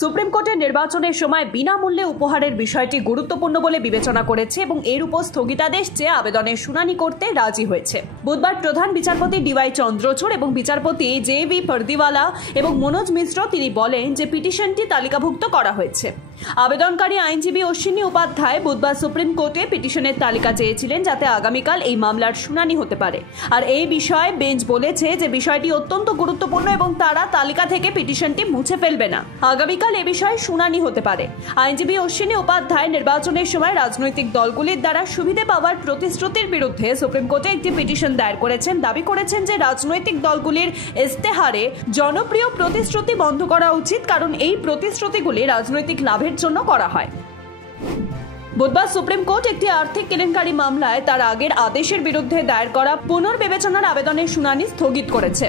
Supreme কোর্টের নির্বাচনের সময় বিনামূল্যে উপহারের বিষয়টি গুরুত্বপূর্ণ বলে বিবেচনা করেছে এবং এর উপর স্থগিতাদেশ চেয়ে আবেদনের শুনানি করতে রাজি হয়েছে। বুধবার প্রধান বিচারপতি ডিওয়াই চন্দ্রচূড় এবং বিচারপতি জে.ভি. পারদিওয়ালা এবং মনোজ মিশ্র তিনি বলেন যে পিটিশনটি তালিকাভুক্ত করা হয়েছে। আবেদনকারী আইনজীবী অশ্বিনী উপাধ্যায় বুধবার সুপ্রিম কোর্টে পিটিশনের তালিকা চেয়েছিলেন যাতে আগামীকাল এই মামলার শুনানি হতে পারে। আর এই বিষয়ে বেঞ্চ বলেছে যে বিষয়টি অত্যন্ত গুরুত্বপূর্ণ এবং তারা তালিকা থেকে পিটিশনটি মুছে ফেলবে না। আগামীকাল এ বিষয়ে শুনানি হতে পারে। আইনজীবী অশ্বিনী উপাধ্যায় নির্বাচনের সময় রাজনৈতিক দলগুলির দ্বারা সুবিধা পাওয়ার প্রতিশ্রুতির বিরুদ্ধে সুপ্রিম কোর্টে একটি পিটিশন দায়ের করেছেন। দাবি করেছেন যে রাজনৈতিক দলগুলির ইস্তেহারে জনপ্রিয় প্রতিশ্রুতি বন্ধ করা উচিত, কারণ এই প্রতিশ্রুতিগুলি রাজনৈতিক লাভের জন্য করা হয়। বুধবার সুপ্রিম কোর্ট একটি আর্থিক কেলেঙ্কারি মামলায় তার আগের আদেশের বিরুদ্ধে দায়ের করা পুনর্বিবেচনার আবেদনের শুনানি স্থগিত করেছে।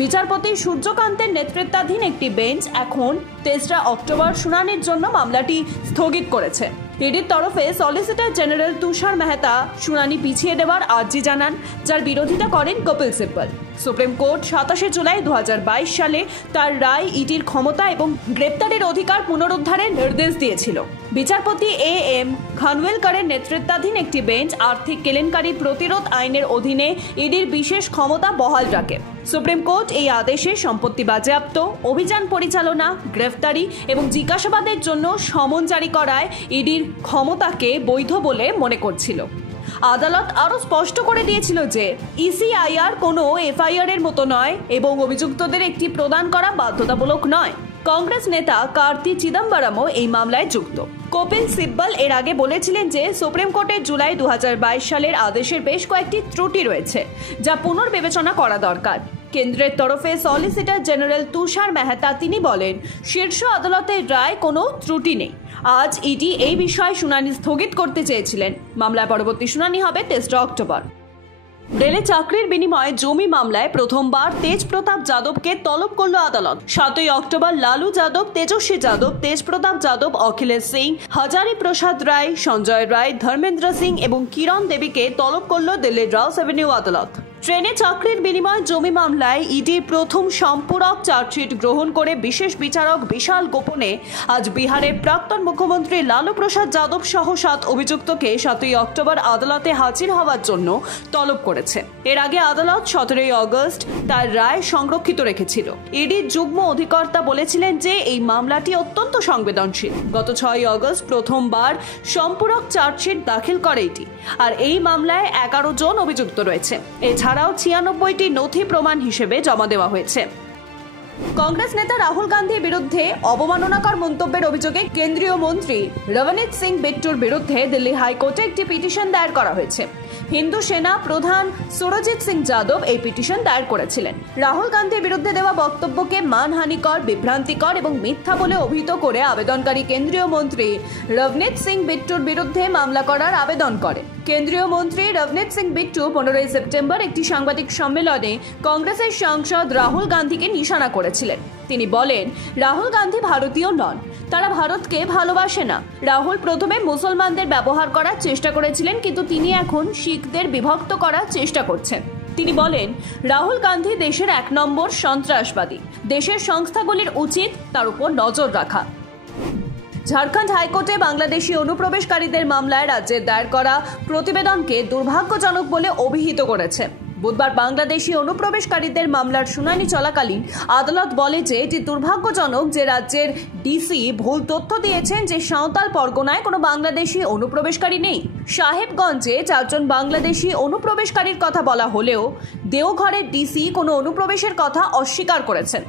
বিচারপতি সূর্যকান্তের নেতৃত্বাধীন একটি বেঞ্চ এখন ৩রা অক্টোবর শুনানির জন্য মামলাটি স্থগিত করেছে। ইডির তরফে সলিসিটর জেনারেল তুষার মেহতা শুনানি পিছিয়ে দেওয়ার আর্জি জানান, যার বিরোধিতা করেন কপিল সিব্বল। সুপ্রিম কোর্ট ২৭ জুলাই ২০২২ সালে তার রায় ইডির ক্ষমতা এবং গ্রেপ্তারের অধিকার পুনরুদ্ধারের নির্দেশ দিয়েছিল। বিচারপতি এ.এম. খানওয়েলকরের নেতৃত্বাধীন একটি বেঞ্চ আর্থিক কেলেঙ্কারি প্রতিরোধ আইনের অধীনে ইডির বিশেষ ক্ষমতা বহাল রাখে। সুপ্রিম কোর্ট এই আদেশে সম্পত্তি বাজেয়াপ্ত, অভিযান পরিচালনা, গ্রেফতারি এবং জিজ্ঞাসাবাদের জন্য সমন জারি করায় ইডির ক্ষমতাকে বৈধ বলে মনে করছিল। আদালত আরও স্পষ্ট করে দিয়েছিল যে ইসিআইআর কোনো এফআইআর এর মতো নয় এবং অভিযুক্তদের একটি প্রদান করা বাধ্যতামূলক নয়। কংগ্রেস নেতা কার্তি চিদম্বরমও এই মামলায় যুক্ত। কপিল সিব্বল এর আগে বলেছিলেন যে সুপ্রিম কোর্টের জুলাই ২০২২ সালের আদেশের বেশ কয়েকটি ত্রুটি রয়েছে যা পুনর্বিবেচনা করা দরকার। কেন্দ্রের তরফে সলিসিটর জেনারেল তুষার মেহতা তিনি বলেন, শীর্ষ আদালতের রায় কোনো ত্রুটি নেই। আজ ইডি এই বিষয়ে শুনানি স্থগিত করতে চেয়েছিলেন। মামলার পরবর্তী শুনানি হবে ৩রা অক্টোবর। রেলে চাকরির বিনিময়ে জমি মামলায় প্রথমবার তেজ প্রতাপ যাদবকে তলব করল আদালত। ৭ই অক্টোবর লালু যাদব, তেজস্বী যাদব, তেজ প্রতাপ যাদব, অখিলেশ সিং, হাজারি প্রসাদ রায়, সঞ্জয় রায়, ধর্মেন্দ্র সিং এবং কিরণ দেবীকে তলব করল দিল্লির রাউস অ্যাভিনিউ আদালত। ট্রেনে চাকরির বিনিময়ে জমি মামলায় ইডির প্রথম সম্পূরক চার্জশিট গ্রহণ করে বিশেষ বিচারক বিশাল গোপনে আজ বিহারের প্রাক্তন মুখ্যমন্ত্রী লালু প্রসাদ যাদব সহ ৭ অভিযুক্তকে ৭ই অক্টোবর আদালতে হাজির হওয়ার জন্য তলব করেছে। এর আগে আদালত ১৭ই অগস্ট তার রায় সংরক্ষিত রেখেছিল। ইডির যুগ্ম অধিকর্তা বলেছিলেন যে এই মামলাটি অত্যন্ত সংবেদনশীল। গত ৬ই অগস্ট প্রথমবার সম্পূরক চার্জশিট দাখিল করে ইডি। আর এই মামলায় ১১ জন অভিযুক্ত রয়েছে। এছাড়াও ৯৬টি নথি প্রমাণ হিসেবে জমা দেওয়া হয়েছে। কংগ্রেস নেতা রাহুল গান্ধীর বিরুদ্ধে অবমাননাকর মন্তব্যের অভিযোগে কেন্দ্রীয় মন্ত্রী রবনীত সিং বিট্টুর বিরুদ্ধে দিল্লি হাইকোর্টে একটি পিটিশন দায়ের করা হয়েছে। হিন্দু সেনা প্রধান সুরজিৎ সিং যাদব এই পিটিশন দায়ের করেছিলেন। রাহুল গান্ধীর বিরুদ্ধে দেওয়া বক্তব্যকে মানহানিকর, বিভ্রান্তিকর এবং মিথ্যা বলে অভিহিত করে আবেদনকারী কেন্দ্রীয় মন্ত্রী রবনীত সিং বিট্টুর বিরুদ্ধে মামলা করার আবেদন করে। কেন্দ্রীয় মন্ত্রী রবনীত সিং বিট্টু ১৫ই সেপ্টেম্বর একটি সাংবাদিক সম্মেলনে কংগ্রেসের সাংসদ রাহুল গান্ধীকে নিশানা করেছিলেন। তিনি বলেন, রাহুল গান্ধী ভারতীয় নন, তারা ভারতকে ভালোবাসে না। রাহুল প্রথমে মুসলমানদের ব্যবহার করার চেষ্টা করেছিলেন, কিন্তু তিনি এখন শিখদের বিভক্ত করার চেষ্টা করছেন। তিনি বলেন, রাহুল গান্ধী দেশের ১ নম্বর সন্ত্রাসবাদী। দেশের সংস্থাগুলির উচিত তার উপর নজর রাখা। ঝাড়খণ্ড হাইকোর্টে বাংলাদেশি অনুপ্রবেশকারীদের মামলায় রাজ্যের দায়ের করা প্রতিবেদনকে দুর্ভাগ্যজনক বলে অভিহিত করেছে। বুধবার বাংলাদেশি অনুপ্রবেশকারীদের মামলার শুনানি চলাকালীন আদালত বলে যে এটি দুর্ভাগ্যজনক যে রাজ্যের ডিসি ভুল তথ্য দিয়েছেন যে সাঁওতাল পরগনায় কোনো বাংলাদেশি অনুপ্রবেশকারী নেই। সাহেবগঞ্জে ৪ জন বাংলাদেশি অনুপ্রবেশকারীর কথা বলা হলেও দেওঘরের ডিসি কোনো অনুপ্রবেশের কথা অস্বীকার করেছেন।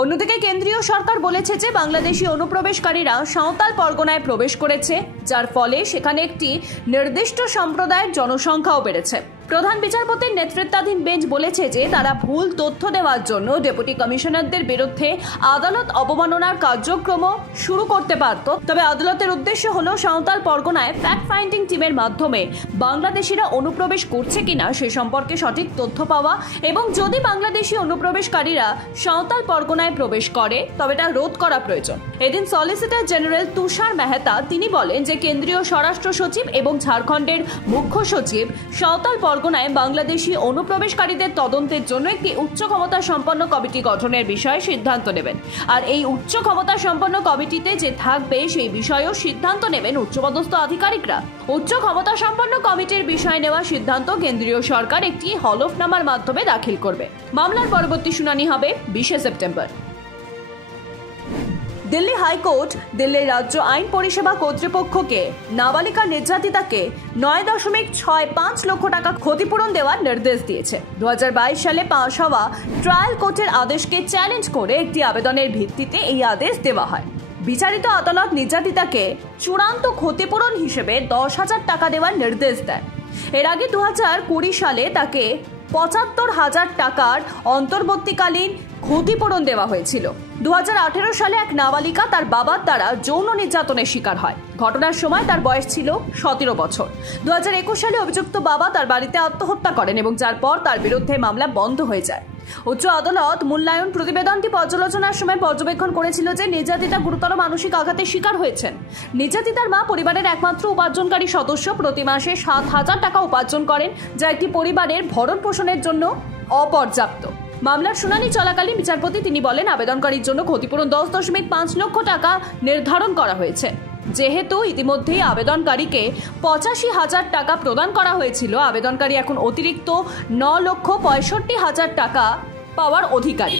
অন্যদিকে কেন্দ্রীয় সরকার বলেছে যে বাংলাদেশি অনুপ্রবেশকারীরা সাঁওতাল পরগনায় প্রবেশ করেছে, যার ফলে সেখানে একটি নির্দিষ্ট সম্প্রদায়ের জনসংখ্যাও বেড়েছে। প্রধান বিচারপতির নেতৃত্বাধীন বেঞ্চ বলেছে যে তারা ভুল তথ্য দেওয়ার জন্য ডেপুটি কমিশনারদের বিরুদ্ধে আদালত অবমাননার কার্যক্রম শুরু করতে পারত। তবে আদালতের উদ্দেশ্য হলো সাঁওতাল পরগনায় ফ্যাক্ট ফাইন্ডিং টিমের মাধ্যমে বাংলাদেশিরা অনুপ্রবেশ করছে কিনা সে সম্পর্কে সঠিক তথ্য পাওয়া এবং যদি বাংলাদেশি অনুপ্রবেশকারীরা সাঁওতাল পরগনায় প্রবেশ করে তবে তা রোধ করা প্রয়োজন। এদিন সলিসিটর জেনারেল তুষার মেহতা তিনি বলেন যে কেন্দ্রীয় স্বরাষ্ট্র সচিব এবং ঝাড়খণ্ডের মুখ্য সচিব সাঁওতাল পরগনায় বাংলাদেশি অনুপ্রবেশকারীদের তদন্তের জন্য একটি উচ্চ ক্ষমতা সম্পন্ন কমিটি গঠনের বিষয়ে সিদ্ধান্ত নেবেন। আর এই উচ্চ ক্ষমতা সম্পন্ন কমিটিতে যে থাকবে সেই বিষয়েও সিদ্ধান্ত নেবেন উচ্চপদস্থ আধিকারিকরা। উচ্চ ক্ষমতা সম্পন্ন কমিটির বিষয় নেওয়া সিদ্ধান্ত কেন্দ্রীয় সরকার একটি হলফনামার মাধ্যমে দাখিল করবে। মামলার পরবর্তী শুনানি হবে 20 সেপ্টেম্বর। দিল্লি হাইকোর্ট দিল্লির রাজ্য আইন পরিষেবা কর্তৃপক্ষকে নাবালিকা নির্যাতিতাকে 9.65 লক্ষ টাকা ক্ষতিপূরণ দেওয়ার নির্দেশ দিয়েছে। 2022 সালে পাশ হওয়া ট্রায়াল কোর্টের আদেশকে চ্যালেঞ্জ করে একটি আবেদনের ভিত্তিতে এই আদেশ দেওয়া হয়। বিচারিত আদালত নির্যাতিতাকে চূড়ান্ত ক্ষতিপূরণ হিসেবে 10,000 টাকা দেওয়ার নির্দেশ দেয়। এর আগে 2020 সালে তাকে 75,000 টাকার অন্তর্বর্তীকালীন ক্ষতিপূরণ দেওয়া হয়েছিল। 2018 সালে এক নাবালিকা তার বাবার দ্বারা যৌন নির্যাতনের শিকার হয়। ঘটনার সময় তার বয়স ছিল 17 বছর। 2021 সালে অভিযুক্ত বাবা তার বাড়িতে আত্মহত্যা করেন এবং যার পর তার বিরুদ্ধে মামলা বন্ধ হয়ে যায়। উচ্চ আদালত মূল্যায়ন প্রতিবেদনটি পর্যালোচনার সময় পর্যবেক্ষণ করেছিল যে নির্যাতিতা গুরুতর মানসিক আঘাতের শিকার হয়েছেন। নির্যাতিতার মা পরিবারের একমাত্র উপার্জনকারী সদস্য, প্রতি মাসে 7,000 টাকা উপার্জন করেন, যা একটি পরিবারের ভরণ পোষণের জন্য অপর্যাপ্ত। মামলার শুনানি চলাকালীন বিচারপতি তিনি বলেন আবেদনকারীর জন্য ক্ষতিপূরণ 10.5 লক্ষ টাকা নির্ধারণ করা হয়েছে। যেহেতু ইতিমধ্যেই আবেদনকারীকে 85,000 টাকা প্রদান করা হয়েছিল, আবেদনকারী এখন অতিরিক্ত 9,65,000 টাকা পাওয়ার অধিকারী।